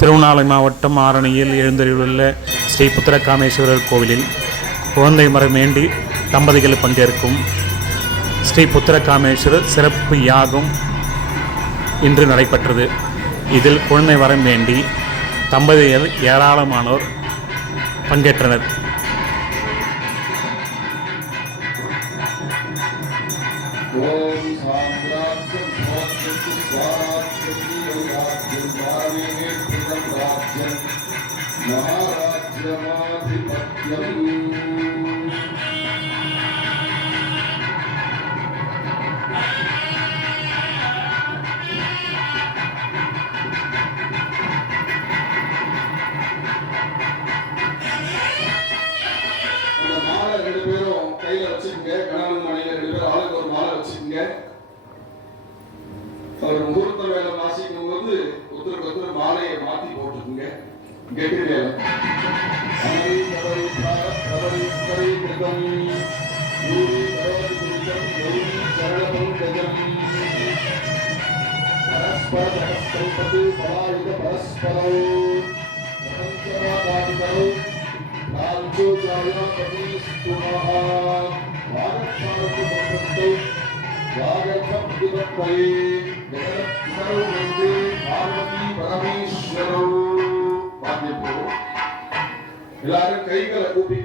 திருவண்ணாமலை மாவட்டம் ஆரணியில் எழுந்தருளுள்ள ஸ்ரீ புத்திரகாமேஸ்வரர் கோவிலில் குழந்தை மரம் வேண்டி தம்பதிகள் பங்கேற்கும் ஸ்ரீ புத்திரகாமேஸ்வரர் சிறப்பு யாகம் இன்று நடைபெற்றது. இதில் குழந்தை வரம் வேண்டி தம்பதிகள் ஏராளமானோர் பங்கேற்றனர். கையில வச்சுக்கோங்க. கணவன் மனைவி 2 பேரும் ஆளுக்கு ஒரு மாலை வச்சுக்கோங்க. அவர் முகூர்த்த வேலை வாசிக்கும் போது ஒருத்தருக்கு மாலையை மாத்தி போட்டுக்குங்க. கெட்டி வேலை எல்லாரும் கைகளை கூப்பி